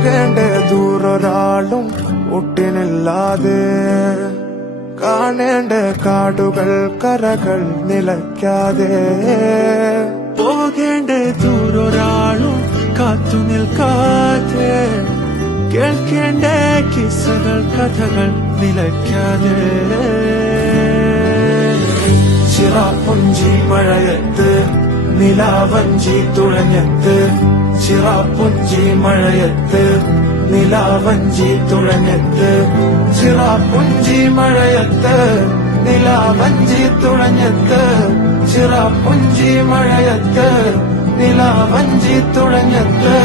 പോകേണ്ട ദൂരൊരാളും ഒട്ടിനില്ലാതെ കാണേണ്ട കാടുകൾ കരകൾ നിലയ്ക്കാതെ പോകേണ്ട ദൂരൊരാളും കാത്തു നിൽക്കാതെ കേൾക്കേണ്ട കിസ്സകൾ കഥകൾ നിലയ്ക്കാതെ ചിറാപ്പുഞ്ചി മഴയത്ത് നിലാവഞ്ചി തുഴഞ്ഞത്ത് ചിറാപ്പുഞ്ചി മഴയത്ത് നിലാവഞ്ചി തുഴഞ്ഞത്ത് ചിറാപ്പുഞ്ചി മഴയത്ത് നിലാവഞ്ചി തുഴഞ്ഞത്ത് ചിറാപ്പുഞ്ചി മഴയത്ത് നിലാവഞ്ചി തുഴഞ്ഞത്ത്